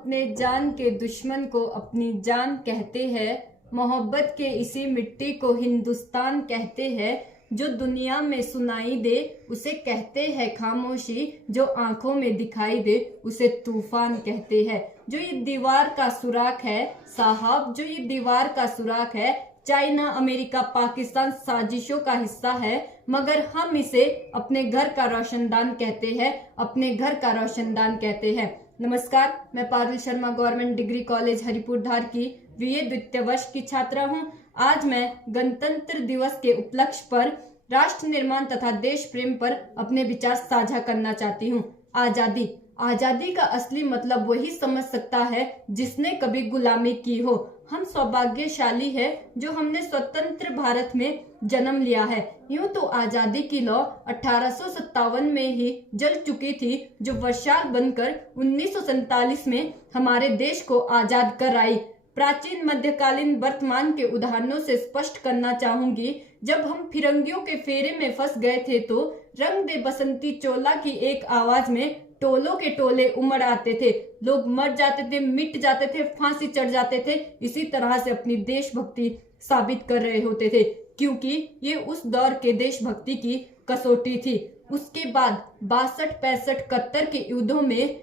अपने जान के दुश्मन को अपनी जान कहते हैं। मोहब्बत के इसी मिट्टी को हिंदुस्तान कहते हैं। जो दुनिया में सुनाई दे उसे कहते हैं खामोशी, जो आंखों में दिखाई दे उसे तूफान कहते हैं। जो ये दीवार का सुराख है साहब, जो ये दीवार का सुराख है, चाइना अमेरिका पाकिस्तान साजिशों का हिस्सा है, मगर हम इसे अपने घर का रोशनदान कहते हैं, अपने घर का रोशनदान कहते हैं। नमस्कार, मैं Parul Sharma government degree college Haripur Dhar की बीए द्वितीय वर्ष की छात्रा हूं। आज मैं गणतंत्र दिवस के उपलक्ष्य पर राष्ट्र निर्माण तथा देश प्रेम पर अपने विचार साझा करना चाहती हूं। आजादी आजादी का असली मतलब वही समझ सकता है जिसने कभी गुलामी की हो। हम सौभाग्यशाली है जो हमने स्वतंत्र भारत में जन्म लिया है। यूं तो आजादी की लौ 1857 में ही जल चुकी थी, जो वर्षाल बनकर 1947 में हमारे देश को आजाद कर आई। प्राचीन मध्यकालीन वर्तमान के उदाहरणों से स्पष्ट करना चाहूंगी। जब हम फिरंगियों के फेरे में फंस गए थे तो रंग दे बसंती चोला की एक आवाज में टोलों के टोले उमड़ आते थे। लोग मर जाते थे, मिट जाते थे, फांसी चढ़ जाते थे, इसी तरह से अपनी देशभक्ति साबित कर रहे होते थे, क्योंकि ये उस दौर के देशभक्ति की कसौटी थी। उसके बाद 62, 65, 71 के युद्धों में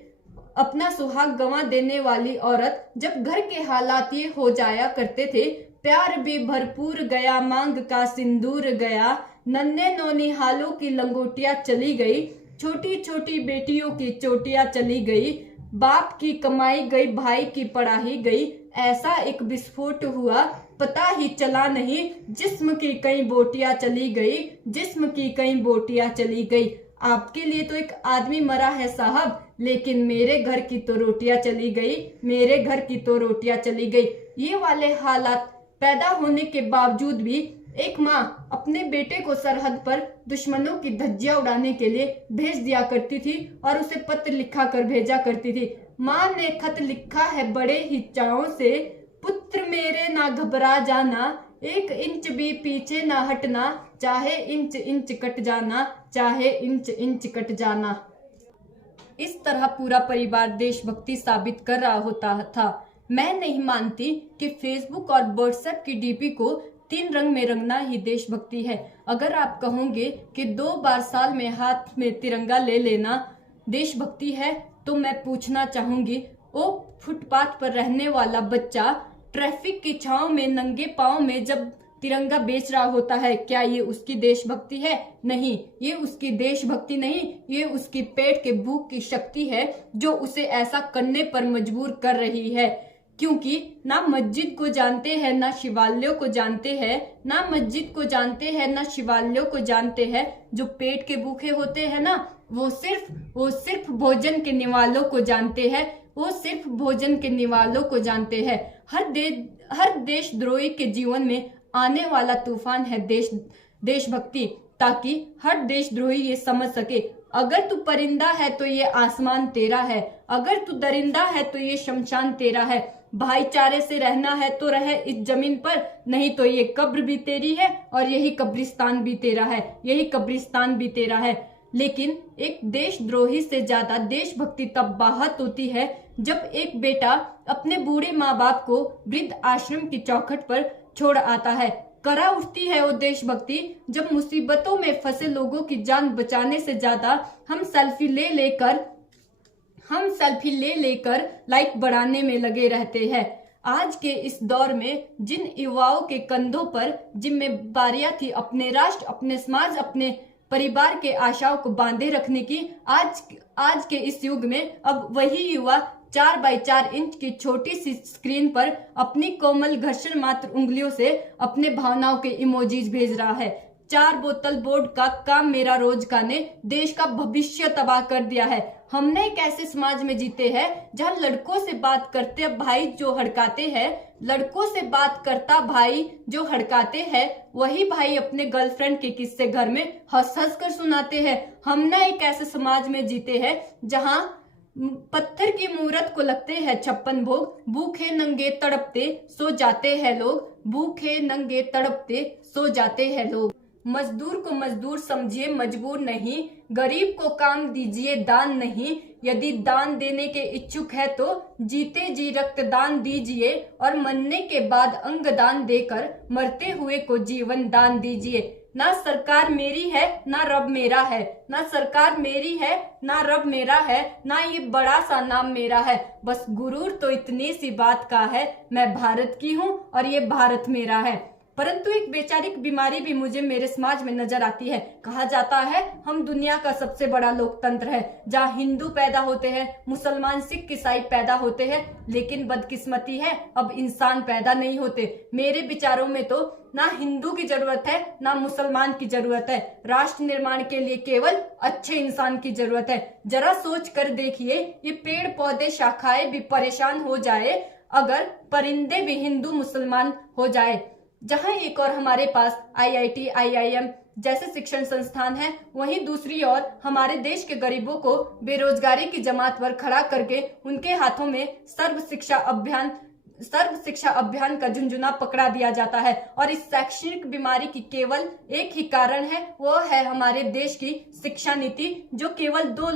अपना सुहाग गंवा देने वाली औरत जब घर के हालात ये हो जाया करते थे, प्यार भी भरपूर गया, मांग का सिंदूर गया, नन्हे नौनिहालों की लंगोटियां चली गई, छोटी छोटी बेटियों की चोटियां चली गई, बाप की कमाई गई, भाई की पढ़ाई गई, ऐसा एक विस्फोट हुआ पता ही चला नहीं, जिस्म की कई बोटियां चली गई, जिस्म की कई बोटियां चली गई। आपके लिए तो एक आदमी मरा है साहब, लेकिन मेरे घर की तो रोटियां चली गई, मेरे घर की तो रोटियां चली गई। ये वाले हालात पैदा होने के बावजूद भी एक माँ अपने बेटे को सरहद पर दुश्मनों की धज्जियां उड़ाने के लिए भेज दिया करती थी और उसे पत्र लिखा कर भेजा करती थी। माँ ने खत लिखा है बड़े ही चाव से, पुत्र मेरे ना घबरा जाना, 1 इंच भी पीछे ना हटना, चाहे इंच इंच कट जाना, चाहे इंच इंच कट जाना। इस तरह पूरा परिवार देशभक्ति साबित कर रहा होता था। मैं नहीं मानती कि फेसबुक और व्हाट्सएप की डीपी को 3 रंग में रंगना ही देशभक्ति है। अगर आप कहोगे कि 2 बार साल में हाथ में तिरंगा ले लेना देशभक्ति है, तो मैं पूछना चाहूंगी, ओ फुटपाथ पर रहने वाला बच्चा ट्रैफिक की छांव में नंगे पांव में जब तिरंगा बेच रहा होता है, क्या ये उसकी देशभक्ति है? नहीं, ये उसकी देशभक्ति नहीं, ये उसकी पेट के भूख की शक्ति है जो उसे ऐसा करने पर मजबूर कर रही है। क्योंकि ना मस्जिद को जानते हैं, ना शिवालयों को जानते हैं, ना मस्जिद को जानते हैं, ना शिवालयों को जानते हैं। जो पेट के भूखे होते हैं ना, वो सिर्फ भोजन के निवालों को जानते हैं, वो सिर्फ भोजन के निवालों को जानते हैं। हर देशद्रोही के जीवन में आने वाला तूफान है देशभक्ति, ताकि हर देशद्रोही ये समझ सके, अगर तू परिंदा है तो ये आसमान तेरा है, अगर तू दरिंदा है तो ये शमशान तेरा है। भाईचारे से रहना है तो रहे इस जमीन पर, नहीं तो ये कब्र भी तेरी है और यही कब्रिस्तान भी तेरा है, यही कब्रिस्तान भी तेरा है। लेकिन एक देशद्रोही से ज्यादा देशभक्ति तब बाहत होती है जब एक बेटा अपने बूढ़े माँ बाप को वृद्ध आश्रम की चौखट पर छोड़ आता है। करा उठती है वो देशभक्ति जब मुसीबतों में फंसे लोगों की जान बचाने से ज्यादा हम सेल्फी ले लेकर लाइक बढ़ाने में लगे रहते हैं। आज के इस दौर में जिन युवाओं के कंधों पर जिम्मेदारियां थी अपने राष्ट्र, अपने समाज, अपने परिवार के आशाओं को बांधे रखने की, आज के इस युग में अब वही युवा 4x4 इंच की छोटी सी स्क्रीन पर अपनी कोमल घर्षण मात्र उंगलियों से अपने भावनाओं के इमोजीज भेज रहा है। 4 बोतल बोर्ड का काम मेरा रोज का ने देश का भविष्य तबाह कर दिया है। हमने एक ऐसे समाज में जीते हैं जहां लड़कों से बात करते भाई जो हड़काते हैं, लड़कों से बात करता भाई जो हड़काते हैं, वही भाई अपने गर्लफ्रेंड के किस्से घर में हंस हंस कर सुनाते हैं। हमने एक ऐसे समाज में जीते हैं जहां पत्थर की मूरत को लगते हैं 56 भोग, भूखे नंगे तड़पते सो जाते हैं लोग, भूखे नंगे तड़पते सो जाते हैं लोग। मजदूर को मजदूर समझिए मजबूर नहीं, गरीब को काम दीजिए दान नहीं। यदि दान देने के इच्छुक है तो जीते जी रक्तदान दीजिए और मरने के बाद अंग दान देकर मरते हुए को जीवन दान दीजिए। ना सरकार मेरी है ना रब मेरा है, ना सरकार मेरी है ना रब मेरा है, ना ये बड़ा सा नाम मेरा है। बस गुरूर तो इतनी सी बात का है, मैं भारत की हूँ और ये भारत मेरा है। परंतु एक वैचारिक बीमारी भी मुझे मेरे समाज में नजर आती है। कहा जाता है हम दुनिया का सबसे बड़ा लोकतंत्र है, जहाँ हिंदू पैदा होते हैं, मुसलमान सिख ईसाई पैदा होते हैं, लेकिन बदकिस्मती है अब इंसान पैदा नहीं होते। मेरे विचारों में तो ना हिंदू की जरूरत है ना मुसलमान की जरूरत है, राष्ट्र निर्माण के लिए केवल अच्छे इंसान की जरूरत है। जरा सोच कर देखिए, ये पेड़ पौधे शाखाएं भी परेशान हो जाए अगर परिंदे भी हिंदू मुसलमान हो जाए। जहां एक और हमारे पास IIT, IIM जैसे शिक्षण संस्थान हैं, वहीं दूसरी ओर हमारे देश के गरीबों को बेरोजगारी की जमात पर खड़ा करके उनके हाथों में सर्व शिक्षा अभियान का झुंझुना पकड़ा दिया जाता है। और इस शैक्षणिक बीमारी की केवल एक ही कारण है, वो है हमारे देश की शिक्षा नीति, जो केवल दो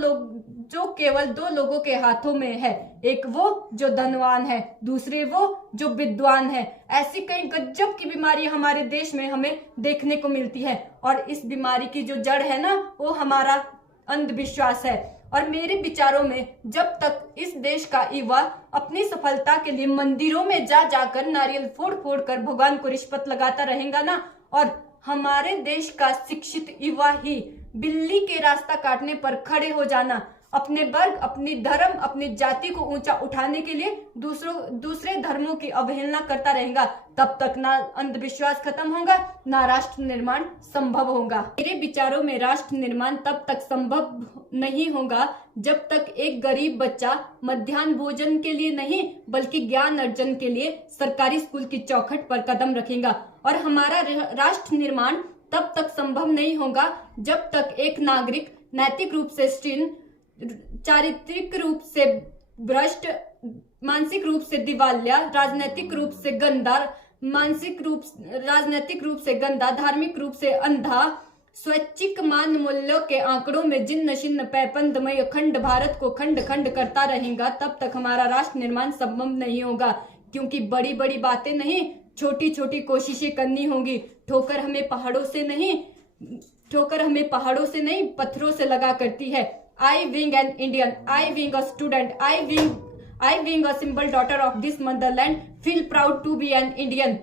लोगों के हाथों में है। एक वो जो धनवान है, दूसरे वो जो विद्वान है। ऐसी कई गजब की बीमारी हमारे देश में हमें देखने को मिलती है और इस बीमारी की जो जड़ है ना, वो हमारा अंधविश्वास है। और मेरे विचारों में जब तक इस देश का युवा अपनी सफलता के लिए मंदिरों में जाकर नारियल फोड़ कर भगवान को रिश्वत लगाता रहेगा ना, और हमारे देश का शिक्षित युवा ही बिल्ली के रास्ता काटने पर खड़े हो जाना, अपने वर्ग, अपनी धर्म, अपनी जाति को ऊंचा उठाने के लिए दूसरे धर्मों की अवहेलना करता रहेगा, तब तक ना अंधविश्वास खत्म होगा ना राष्ट्र निर्माण संभव होगा। मेरे विचारों में राष्ट्र निर्माण तब तक संभव नहीं होगा जब तक एक गरीब बच्चा मध्याह्न भोजन के लिए नहीं बल्कि ज्ञान अर्जन के लिए सरकारी स्कूल की चौखट पर कदम रखेगा। और हमारा राष्ट्र निर्माण तब तक संभव नहीं होगा जब तक एक नागरिक नैतिक रूप से शीर्ण, चारित्रिक रूप से भ्रष्ट, मानसिक रूप से दिवालिया, राजनीतिक रूप से गंदा, धार्मिक रूप से अंधा, स्वैच्छिक मान मूल्यों के आंकड़ों में जिन्न शिन्न पैपंदमय अखंड भारत को खंड खंड करता रहेगा, तब तक हमारा राष्ट्र निर्माण संभव नहीं होगा। क्योंकि बड़ी बड़ी बातें नहीं, छोटी छोटी कोशिशें करनी होगी। ठोकर हमें पहाड़ों से नहीं पत्थरों से लगा करती है। I being an Indian, I being a student, I being a simple daughter of this motherland, feel proud to be an Indian।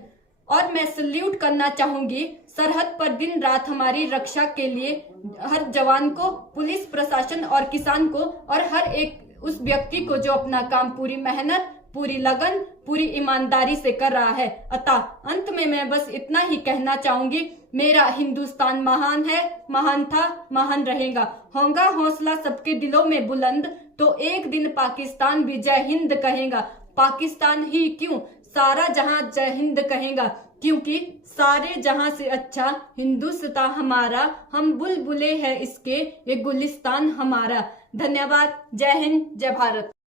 और मैं सल्यूट करना चाहूंगी सरहद पर दिन रात हमारी रक्षा के लिए हर जवान को, पुलिस प्रशासन और किसान को, और हर एक उस व्यक्ति को जो अपना काम पूरी मेहनत, पूरी लगन, पूरी ईमानदारी से कर रहा है। अतः अंत में मैं बस इतना ही कहना चाहूंगी, मेरा हिंदुस्तान महान है, महान था, महान रहेगा। होगा हौसला सबके दिलों में बुलंद तो एक दिन पाकिस्तान भी जय हिंद कहेगा। पाकिस्तान ही क्यों, सारा जहां जय हिंद कहेगा, क्योंकि सारे जहां से अच्छा हिंदुस्तान हमारा, हम बुलबुले हैं इसके, ये गुलिस्तान हमारा। धन्यवाद। जय हिंद, जय भारत।